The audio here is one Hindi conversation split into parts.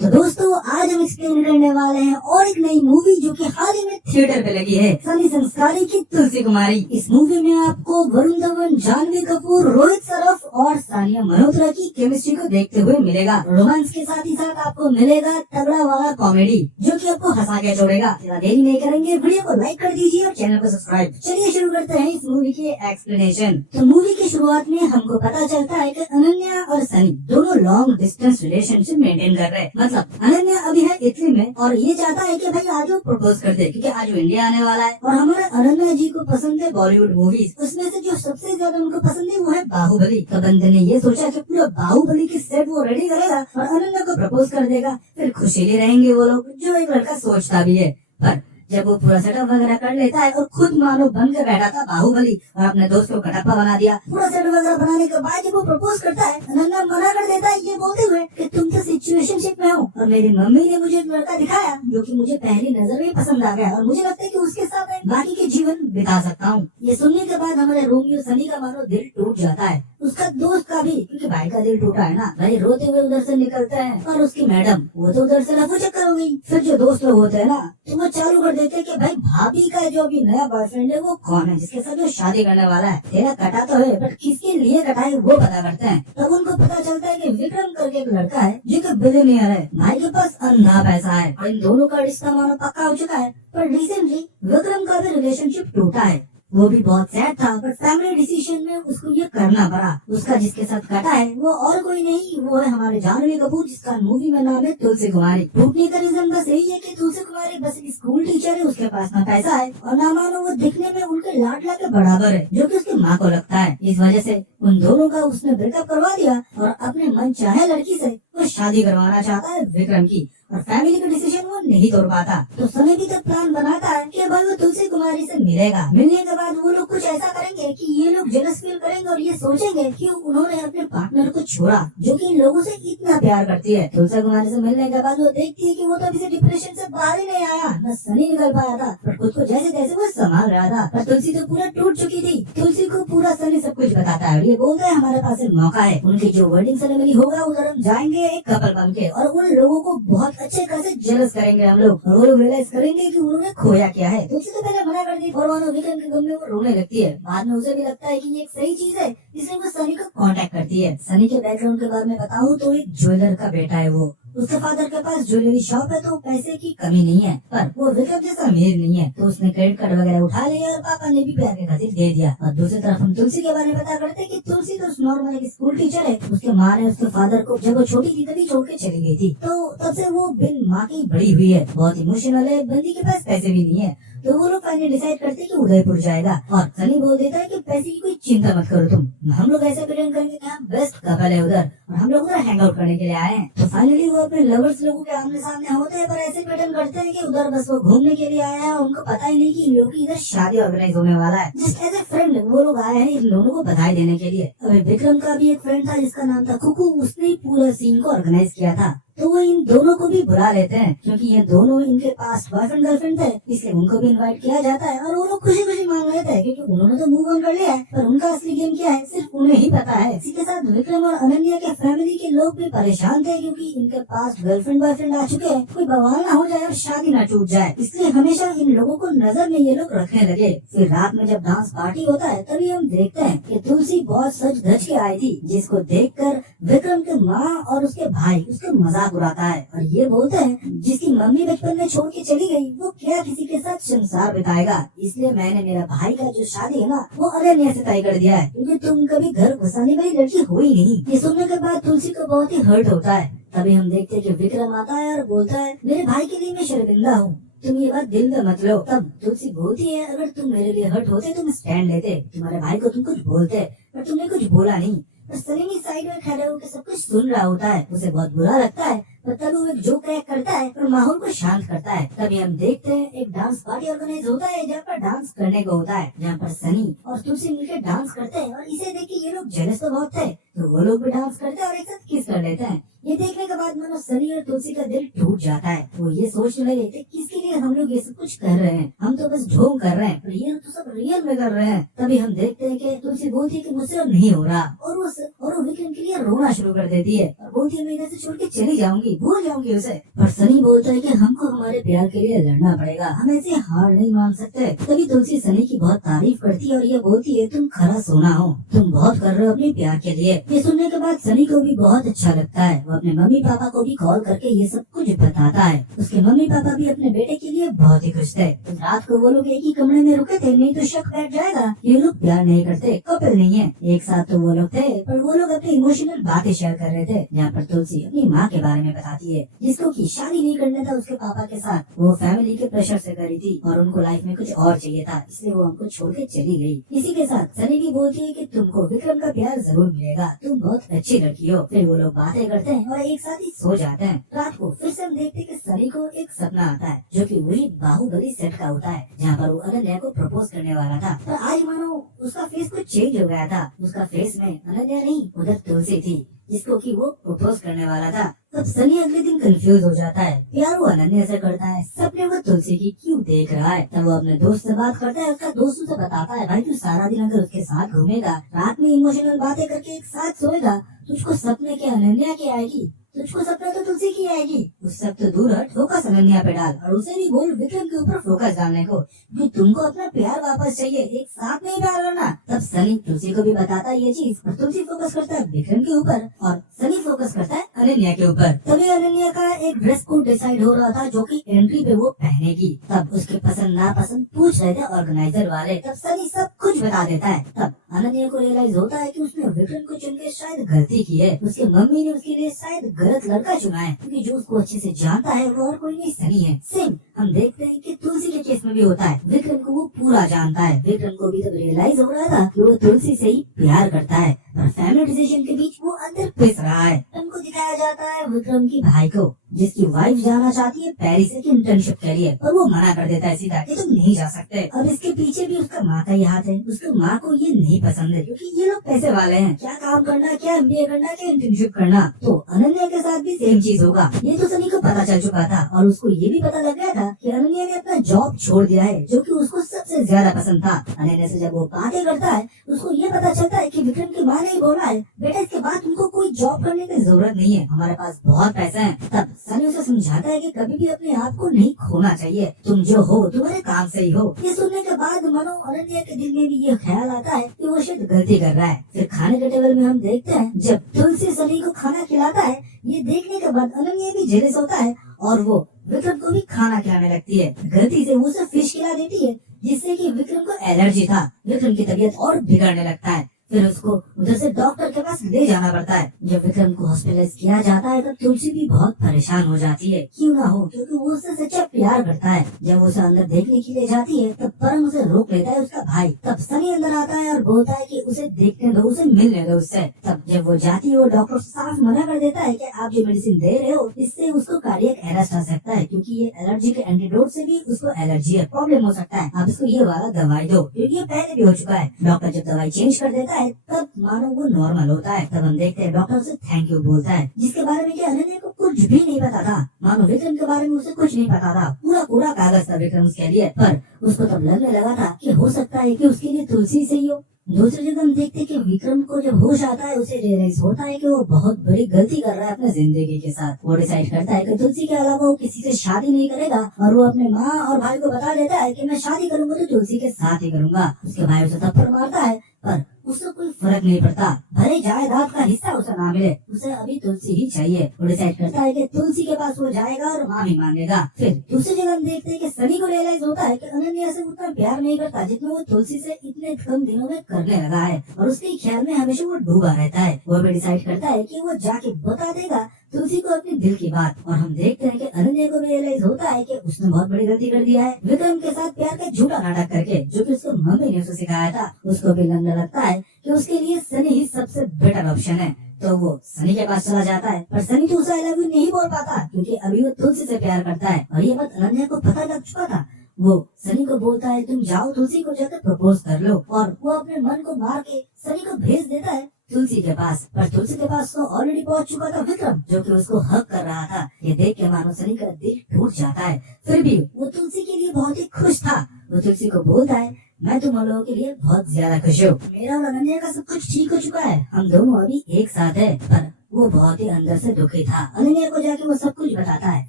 तो दोस्तों आज हम एक्सप्लेन करने वाले हैं और एक नई मूवी जो कि हाल ही में थिएटर पे लगी है, सनी संस्कारी की तुलसी कुमारी। इस मूवी में आपको वरुण धवन, जानवी कपूर, रोहित सराफ और सानिया मल्होत्रा की केमिस्ट्री को देखते हुए मिलेगा। रोमांस के साथ ही साथ आपको मिलेगा तगड़ा वाला कॉमेडी जो कि आपको हंसा के छोड़ेगा। ज्यादा देरी नहीं करेंगे, वीडियो को लाइक कर दीजिए और चैनल को सब्सक्राइब। चलिए शुरू करते हैं इस मूवी के एक्सप्लेनेशन। तो मूवी की शुरुआत में हमको पता चलता है कि अनन्या और सनी दोनों लॉन्ग डिस्टेंस रिलेशनशिप मेंटेन कर रहे हैं। मतलब अनन्या अभी है इटली में और ये चाहता है कि भाई आज वो प्रपोज कर दे, क्योंकि आज वो इंडिया आने वाला है। और हमारे अनन्या जी को पसंद है बॉलीवुड मूवीज, उसमें से जो सबसे ज्यादा उनको पसंद है वो है बाहुबली। तो बंदे ने ये सोचा कि पूरा बाहुबली की सेट वो रेडी करेगा और अनन्या को प्रपोज कर देगा, फिर खुशीली रहेंगे वो लोग, जो एक लड़का सोचता भी है। पर जब वो पूरा सेटअप वगैरह कर लेता है और खुद मानो बन के बैठा था बाहुबली और अपने दोस्त को कटप्पा बना दिया, पूरा सेटअप वगैरह बनाने के बाद जब वो प्रपोज करता है, अनन्या मना कर देता है ये बोलते हुए कि तुम तो सिचुएशनशिप में हो और मेरी मम्मी ने मुझे एक लड़का दिखाया जो कि मुझे पहली नजर में पसंद आ गया और मुझे लगता है कि उसके साथ मैं बाकी के जीवन बिता सकता हूँ। ये सुनने के बाद हमारे रोमियो सनी का मानो दिल टूट जाता है, उसका दोस्त का भी, क्योंकि भाई का दिल टूटा है ना भाई, रोते हुए उधर से निकलते हैं। और उसकी मैडम वो तो उधर से लफू चक्कर हो गई। फिर जो दोस्त लोग होते हैं ना तो वो चालू कर देते हैं कि भाई भाभी का जो अभी नया बॉयफ्रेंड है वो कौन है जिसके साथ वो शादी करने वाला है। तेरा कटा तो है बट किसके लिए कटा है वो पता करते हैं। तब उनको पता चलता है कि विक्रम करके एक लड़का है जो कि बिलियनियर है, भाई के पास अंधा पैसा है और इन दोनों का रिश्ता मानो पक्का हो चुका है। पर रिसेंटली विक्रम का भी रिलेशनशिप टूटा है, वो भी बहुत सैड था, बट फैमिली डिसीजन में उसको ये करना पड़ा। उसका जिसके साथ कटा है वो और कोई नहीं, वो है हमारे जानवी कपूर, जिसका मूवी में नाम है तुलसी कुमारी। टूटने का रीजन बस यही है कि तुलसी कुमारी बस एक स्कूल टीचर है, उसके पास ना पैसा है और ना मानो वो दिखने में उनके लाडला के बराबर है जो कि उसकी माँ को लगता है। इस वजह से उन दोनों का उसने ब्रेकअप करवा दिया और अपने मन चाहे लड़की से वो शादी करवाना चाहता है विक्रम की, और फैमिली का डिसीजन वो नहीं तोड़ पाता। तो सनी भी तक प्लान बनाता है कि भाई वो तुलसी कुमारी से मिलेगा, मिलने के बाद वो लोग कुछ ऐसा करेंगे कि ये लोग जेलस फील करेंगे और ये सोचेंगे कि उन्होंने अपने पार्टनर को छोड़ा जो कि इन लोगों से इतना प्यार करती है। तुलसी कुमारी से मिलने के बाद वो देखती है कि वो तो अभी से डिप्रेशन से बाहर ही नहीं आया, न सनी निकल पाया था, पर खुद को जैसे तैसे वो संभाल रहा था। पर तुलसी तो पूरा टूट चुकी थी। तुलसी को पूरा सनी सब कुछ बताता है, ये बोलता है हमारे पास एक मौका है, उनकी जो वेडिंग सेरेमनी होगा उधर हम जाएंगे एक कपल बन के और उन लोगों को बहुत अच्छे खासे जेलस करेंगे हम लोग और वो लोग रियलाइज करेंगे कि उन्होंने खोया क्या है। तुलसी तो पहले मना कर दी और वहाँ विक्रम के गम में वो रोने लगती है। बाद में उसे भी लगता है कि ये एक सही चीज है, इसलिए वो सनी को कांटेक्ट करती है। सनी के बैकग्राउंड के बारे में बताऊं तो एक ज्वेलर का बेटा है वो, उसके फादर के पास ज्वेलरी शॉप है तो पैसे की कमी नहीं है, पर वो विक्रम जैसा अमीर नहीं है, तो उसने क्रेडिट कार्ड वगैरह उठा लिया और पापा ने भी प्यार के खातिर दे दिया। और दूसरी तरफ हम तुलसी के बारे में पता करते हैं कि तुलसी तो नॉर्मल एक स्कूल टीचर है, उसके माँ ने उसके फादर को जब वो छोटी थी तभी छोड़ के चली गई थी, तो तब से वो बिन माँ की बड़ी हुई है, बहुत इमोशनल है, बंदी के पास पैसे भी नहीं है। तो वो लोग फाइनली डिसाइड करते हैं कि उदयपुर जाएगा और सनी बोल देता है कि पैसे की कोई चिंता मत करो तुम, हम लोग ऐसे प्रेम करेंगे कि हम बेस्ट कपल है उधर और हम लोग उधर हैंग आउट करने के लिए आए हैं। तो फाइनली वो अपने लवर्स लोगों के आमने सामने होते हैं, पर ऐसे पैटर्न करते हैं कि उधर बस वो घूमने के लिए आया है, उनको पता ही नहीं कि इन लोगों की इधर शादी ऑर्गेनाइज होने वाला है। जस्ट एज ए फ्रेंड वो लोग आए हैं इन लोगों को बधाई देने के लिए। अभी विक्रम का भी एक फ्रेंड था जिसका नाम था कुकू, उसने पूरा सीन को ऑर्गेनाइज किया था, तो वो इन दोनों को भी बुला लेते हैं क्योंकि ये दोनों इनके पास बॉयफ्रेंड गर्लफ्रेंड थे, इसलिए उनको भी इनवाइट किया जाता है और वो लोग खुशी खुशी मान लेते हैं क्योंकि उन्होंने तो मूव ऑन कर लिया है, पर उनका असली गेम क्या है सिर्फ उन्हें ही पता है। इसी के साथ विक्रम और अनन्या के फैमिली के लोग भी परेशान थे क्योंकि इनके पास गर्लफ्रेंड बॉयफ्रेंड आ चुके हैं, कोई बवाल ना हो जाए और शादी ना टूट जाए, इसलिए हमेशा इन लोगों को नजर में ये लोग रखने लगे। फिर रात में जब डांस पार्टी होता है तभी हम देखते हैं कि तुलसी बहुत सज धज के आई थी, जिसको देखकर विक्रम के माँ और उसके भाई उसके मजाक उड़ाता है और ये बोलते हैं जिसकी मम्मी बचपन में छोड़ के चली गई वो क्या किसी के साथ संसार बिताएगा, इसलिए मैंने मेरा भाई का जो शादी है ना वो अनन्या से तय कर दिया है क्योंकि तुम कभी घर घुसाने वाली लड़की हो ही नहीं। ये सुनने के बाद तुलसी को बहुत ही हर्ट होता है। तभी हम देखते हैं कि विक्रम आता है और बोलता है मेरे भाई के लिए मैं शर्मिंदा हूँ, तुम ये बात दिल में मत लो। तब तुलसी बोलती है अगर तुम मेरे लिए हर्ट होते तुम स्टैंड लेते, तुम्हारे भाई को तुम कुछ बोलते, पर तुमने कुछ बोला नहीं। पर सलीमी साइड में खड़े होकर सब कुछ सुन रहा होता है, उसे बहुत बुरा लगता है, पर तभी वो एक जोक क्रैक करता है और माहौल को शांत करता है। तभी हम देखते हैं एक डांस पार्टी ऑर्गेनाइज होता है जहाँ पर डांस करने को होता है, जहाँ पर सनी और तुलसी मिलकर डांस करते हैं और इसे देख के ये लोग जेलस तो बहुत थे, तो वो लोग भी डांस करते हैं और एक साथ किस कर लेते हैं। ये देखने के बाद मानो सनी और तुलसी का दिल टूट जाता है। वो ये सोचने लगे थे किसके लिए हम लोग ये सब कुछ कर रहे हैं, हम तो बस ढोंग कर रहे हैं, पर ये तो सब रियल में कर रहे हैं। तभी हम देखते हैं कि तुलसी बोलती है कि मुझसे अब नहीं हो रहा और वो विक्रम के लिए रोना शुरू कर देती है और बोलती है मैं इधर से छोड़ के चली जाऊंगी। भूल जाऊंगी उसे। पर सनी बोलता है कि हमको हमारे प्यार के लिए लड़ना पड़ेगा, हम ऐसे हार नहीं मान सकते। तभी तुलसी सनी की बहुत तारीफ करती है और ये बोलती है तुम खरा सोना हो, तुम बहुत कर रहे हो अपने प्यार के लिए। ये सुनने के बाद सनी को भी बहुत अच्छा लगता है। वो अपने मम्मी पापा को भी कॉल करके ये सब कुछ बताता है। उसके मम्मी पापा भी अपने बेटे के लिए बहुत ही खुश थे। तो रात को वो लोग एक ही कमरे में रुके थे, नहीं तो शक बैठ जाएगा ये लोग प्यार नहीं करते, कपल नहीं है। एक साथ तो वो लोग थे, पर वो लोग अपनी इमोशनल बातें शेयर कर रहे थे। यहाँ पर तुलसी अपनी माँ के बारे में बताती है, जिसको की शादी नहीं करना था उसके पापा के साथ। वो फैमिली के प्रेशर से करी थी और उनको लाइफ में कुछ और चाहिए था, इसलिए वो हमको छोड़ के चली गई। इसी के साथ सनी भी बोलती है कि तुमको विक्रम का प्यार जरूर मिलेगा, तुम बहुत अच्छी लड़की हो। फिर वो लोग बातें करते हैं और एक साथ ही सो जाते हैं। रात को फिर से हम देखते हैं कि सनी को एक सपना आता है, जो कि वही बाहुबली सेट का होता है, जहाँ पर वो अनन्या को प्रपोज करने वाला था। पर आज मानो उसका फेस कुछ चेंज हो गया था। उसका फेस में अनन्या नहीं, उधर तुलसी थी, जिसको कि वो प्रपोज करने वाला था। तब सनी अगले दिन कंफ्यूज हो जाता है, प्यार वो अनन्या से करता है, सपने वो तुलसी की क्यों देख रहा है। तब वो अपने दोस्त से बात करता है। उसका दोस्त उसे बताता है, भाई तू सारा दिन अगर उसके साथ घूमेगा, रात में इमोशनल बातें करके एक साथ सोएगा, तुझको सपने के अनन्या की आएगी, तुझको सपना तो तुलसी की आएगी। उस सब तो दूर हट, फोकस अनन्या पे डाल और उसे भी बोल विक्रम के ऊपर फोकस डालने को, कि तुमको अपना प्यार वापस चाहिए, एक साथ नहीं प्यार करना। तब सनी तुलसी को भी बताता है ये चीज, और तुलसी फोकस करता है विक्रम के ऊपर और सनी फोकस करता है अनन्या के ऊपर। तभी अनन्या का एक ड्रेस कोड डिसाइड हो रहा था, जो कि एंट्री पे वो पहनेगी। तब उसके पसंद नापसंद पूछ रहे थे ऑर्गेनाइजर वाले। तब सनी सब कुछ बता देता है। तब अनन्या को रियलाइज होता है कि उसने विक्रम को चुन के शायद गलती की है। उसके मम्मी ने उसके लिए शायद गलत लड़का चुना है, क्योंकि जो उसको अच्छे से जानता है वो और कोई नहीं सनी है। सेम हम देखते हैं कि तुलसी के केस में भी होता है, विक्रम को वो पूरा जानता है। विक्रम को भी तब रियलाइज हो रहा था कि वो तुलसी से ही प्यार करता है, पर फैमिली डिसीजन के बीच वो अंदर पिस रहा है। हमको दिखाया जाता है विक्रम की भाई को, जिसकी वाइफ जाना चाहती है पेरिस की इंटर्नशिप के लिए, पर वो मना कर देता है सीधा कि तुम नहीं जा सकते। अब इसके पीछे भी उसका माँ का ही हाथ है। उसकी माँ को ये नहीं पसंद है, क्योंकि ये लोग पैसे वाले हैं, क्या काम करना, क्या एमबीए करना, क्या इंटर्नशिप करना। तो अनन्या के साथ भी सेम चीज होगा। ये तो सनी को पता चल चुका था और उसको ये भी पता लग गया था कि अनन्या ने अपना जॉब छोड़ दिया है, जो कि उसको सबसे ज्यादा पसंद था। अनन्या से जब वो बातें करता है, उसको ये पता चलता है कि विक्रम की माँ ने ही बोला है, बेटा इसके बाद तुमको कोई जॉब करने की जरूरत नहीं है, हमारे पास बहुत पैसे हैं। तब सनी उसे समझाता है कि कभी भी अपने आप को नहीं खोना चाहिए, तुम जो हो तुम्हारे काम से ही हो। ये सुनने के बाद मनो अनन्या के दिल में भी ये ख्याल आता है कि वो शायद गलती कर रहा है। फिर खाने के टेबल में हम देखते हैं, जब तुलसी सनी को खाना खिलाता है, ये देखने के बाद अनन्या भी जेलस होता है और वो विक्रम को भी खाना खिलाने लगती है। गलती से वो उसे फिश खिला देती है, जिससे कि विक्रम को एलर्जी था। विक्रम की तबीयत और बिगड़ने लगता है। फिर उसको उधर से डॉक्टर के पास ले जाना पड़ता है। जब विक्रम को हॉस्पिटलाइज किया जाता है, तब तुलसी भी बहुत परेशान हो जाती है। क्यों ना हो, क्योंकि वो उससे सच्चा प्यार करता है। जब वो उसे अंदर देखने के लिए जाती है, तब परम उसे रोक लेता है, उसका भाई। तब सनी अंदर आता है और बोलता है कि उसे देखने दो, उसे मिलने दो उससे। तब जब वो जाती है, वो डॉक्टर साफ मना कर देता है कि आप जो मेडिसिन दे रहे हो, इससे उसको कार्डियक अरेस्ट आ सकता है, क्योंकि ये एलर्जी के एंटीडोट से भी उसको एलर्जी है, प्रॉब्लम हो सकता है। आप इसको ये वाला दवाई दो, क्योंकि ये पहले भी हो चुका है। डॉक्टर जब दवाई चेंज कर देता है, तब मानो वो नॉर्मल होता है। तब हम देखते हैं डॉक्टर से थैंक यू बोलता है, जिसके बारे में कि अनन्या को कुछ भी नहीं पता था। मानो विक्रम के बारे में उसे कुछ नहीं पता था, पूरा पूरा कागज था विक्रम उसके लिए। पर उसको तब लगने लगा था कि हो सकता है कि उसके लिए तुलसी से ही हो। दूसरी जगह हम देखते हैं कि विक्रम को जब होश आता है, उसे रियलाइज होता है कि वो बहुत बड़ी गलती कर रहा है अपने जिंदगी के साथ। वो डिसाइड करता है कि तुलसी के अलावा वो किसी से शादी नहीं करेगा, और वो अपने माँ और भाई को बता देता है कि मैं शादी करूंगा तो तुलसी के साथ ही करूंगा। उसके भाई उसे थप्पड़ मारता है, पर उससे कोई फर्क नहीं पड़ता, भले जायदाद का हिस्सा उसे ना मिले, उसे अभी तुलसी ही चाहिए। वो डिसाइड करता है कि तुलसी के पास वो जाएगा और माफी मांगेगा। फिर दूसरी जगह हम देखते हैं कि सनी को रियलाइज होता है कि अनन्या से उतना प्यार नहीं करता जितना वो तुलसी से इतने कम दिनों में करने लगा है, और उसके ख्याल में हमेशा वो डूबा रहता है। वो भी डिसाइड करता है कि वो जाके बता देगा तुलसी को अपने दिल की बात। और हम देखते हैं कि अनन्या को रियलाइज होता है कि उसने बहुत बड़ी गलती कर दिया है विक्रम के साथ प्यार का झूठा नाटक करके, जो कि उसको मम्मी ने उसे सिखाया था। उसको भी लगने लगता है कि उसके लिए सनी ही सबसे बेटर ऑप्शन है। तो वो सनी के पास चला जाता है, पर सनी तो उसे आई लव यू नहीं बोल पाता, क्योंकि अभी वो तुलसी से प्यार करता है और ये बात अनन्या को पता लग चुका था। वो सनी को बोलता है तुम जाओ तुलसी को जाकर प्रपोज कर लो, और वो अपने मन को मार के सनी को भेज देता है तुलसी के पास। पर तुलसी के पास तो ऑलरेडी पहुंच चुका था विक्रम, जो कि उसको हक कर रहा था। ये देख के मानो सनी का दिल टूट जाता है। फिर भी वो तुलसी के लिए बहुत ही खुश था। वो तुलसी को बोलता है मैं तुम लोगों के लिए बहुत ज्यादा खुश हूँ, मेरा और अनन्या का सब कुछ ठीक हो चुका है, हम दोनों अभी एक साथ है। पर वो बहुत ही अंदर से दुखी था। अनन्या को जाके वो सब कुछ बताता है।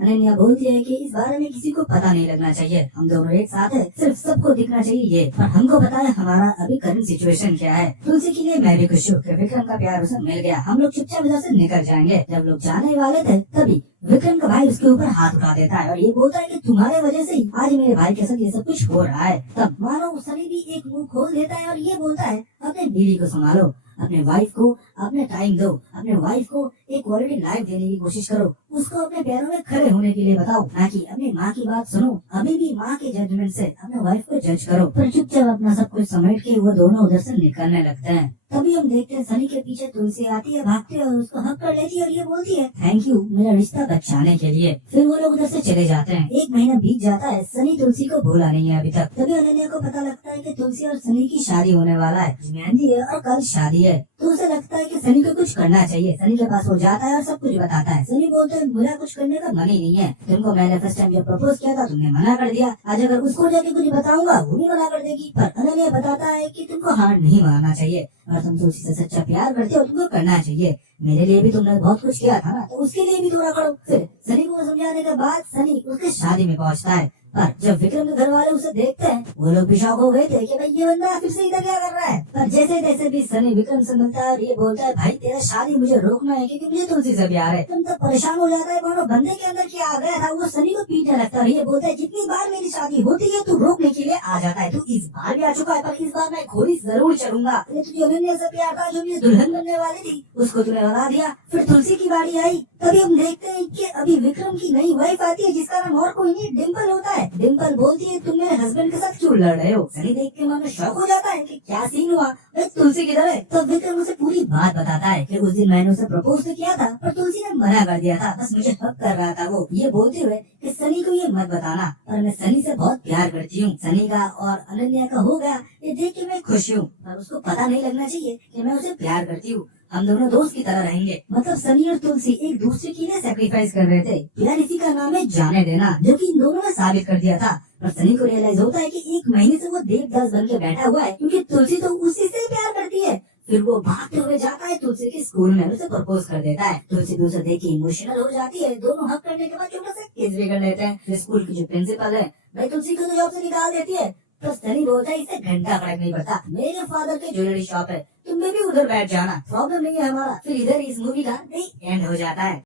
अनन्या बोलती है कि इस बारे में किसी को पता नहीं लगना चाहिए, हम दोनों एक साथ है, सिर्फ सबको दिखना चाहिए ये, और हमको पता है हमारा अभी करंट सिचुएशन क्या है। तुलसी के लिए मैं भी खुश हूँ कि विक्रम का प्यार उसे मिल गया, हम लोग चुपचाप इधर से निकल जाएंगे। जब लोग जाने वाले थे तभी विक्रम का भाई उसके ऊपर हाथ उठा देता है और ये बोलता है कि तुम्हारे वजह से ही आज मेरे भाई के साथ ये सब कुछ हो रहा है। तब मानो सनी भी एक मुंह खोल देता है और ये बोलता है अपने बीवी को संभालो, अपने वाइफ को अपने टाइम दो, अपने वाइफ को एक क्वालिटी लाइफ देने की कोशिश करो, उसको अपने पैरों में खड़े होने के लिए बताओ, ना कि अपनी माँ की बात सुनो। अभी भी माँ के जजमेंट से अपने वाइफ को जज करो। पर चुपचाप अपना सब कुछ समेट के वो दोनों उधर से निकलने लगते हैं। तभी हम देखते हैं सनी के पीछे तुलसी आती है भागते और उसको हक कर लेती है और ये बोलती है थैंक यू मेरा रिश्ता बचाने के लिए। फिर वो लोग उधर से चले जाते हैं। एक महीना बीत जाता है, सनी तुलसी को भूला नहीं है अभी तक। तभी अनन्या को पता लगता है कि तुलसी और सनी की शादी होने वाला है, मेहंदी है और कल शादी है। तो उसे लगता है कि सनी को कुछ करना चाहिए। सनी के पास वो जाता है और सब कुछ बताता है। सनी बोलते है मुझे कुछ करने का मन ही नहीं है, तुमको मैंने फर्स्ट टाइम जब प्रपोज किया था तुमने मना कर दिया, आज अगर उसको जाके कुछ बताऊंगा वो भी मना कर देगी। पर अनन्या बताता है कि तुमको हार नहीं मानना चाहिए और तुम तुलसी से सच्चा प्यार करते हो, तुमको करना चाहिए। मेरे लिए भी तुमने बहुत कुछ किया था ना, तो उसके लिए भी थोड़ा करो। फिर सनी को समझाने के बाद सनी उसके शादी में पहुंचता है। पर जब विक्रम के घर वाले उसे देखते हैं वो लोग भी शॉक हो गए थे कि भाई ये बंदा फिर से इधर क्या कर रहा है। पर जैसे तैसे भी सनी विक्रम से मिलता है और ये बोलता है भाई तेरा शादी मुझे रोकना है क्योंकि मुझे तुलसी से प्यार है। तुम तो परेशान हो जाता है, मानो बंदे के अंदर क्या आ गया था। वो सनी को पीटने लगता है, ये बोलता है जितनी बार मेरी शादी होती है तू रोकने के लिए आ जाता है, तू इस बार भी आ चुका है, पर इस बार मैं घोड़ी जरूर चढ़ूंगा। तुझे अनन्या से प्यार था जो मुझे दुल्हन बनने वाली थी, उसको तूने बना दिया। फिर तुलसी की बारी आई। तभी हम देखते हैं कि अभी विक्रम की नई वाइफ आती है जिसका नाम और कोई नहीं डिम्पल होता है। डिम्पल बोलती है तुम मेरे हस्बैंड के साथ क्यों लड़ रहे हो। सनी देख के मन में शौक हो जाता है कि क्या सीन हुआ, तुलसी किधर है। तो विक्रम उसे पूरी बात बताता है कि उस दिन मैंने उसे प्रपोज तो किया था पर तुलसी ने मना कर दिया था, बस मुझे हक कर रहा था वो, ये बोलते हुए कि सनी को ये मत बताना पर मैं सनी से बहुत प्यार करती हूँ। सनी का और अनन्या का हो गया ये देख के मैं खुश हूँ, पर उसको पता नहीं लगना चाहिए कि मैं उसे प्यार करती हूँ। हम दोनों दोस्त की तरह रहेंगे। मतलब सनी और तुलसी एक दूसरे के लिए सैक्रिफाइस कर रहे थे। प्यार इसी का नाम है जाने देना, जो कि इन दोनों ने साबित कर दिया था। पर सनी को रियलाइज होता है कि एक महीने से वो देवदास बन के बैठा हुआ है क्योंकि तुलसी तो उसी से प्यार करती है। फिर वो भागते हुए जाता है तुलसी के स्कूल में, उसे प्रपोज कर देता है। तुलसी दूसरे देख के इमोशनल हो जाती है। दोनों हक करने के बाद छोटा सा किस भी कर लेते हैं। फिर स्कूल की जो प्रिंसिपल है भाई तुलसी को तो जॉब से निकाल देती है। तो सनी बोलता है इससे घंटा फर्क नहीं पड़ता, मेरे फादर की ज्वेलरी शॉप है, तुम भी उधर बैठ जाना, प्रॉब्लम नहीं है हमारा। फिर इधर इस मूवी का एंड हो जाता है।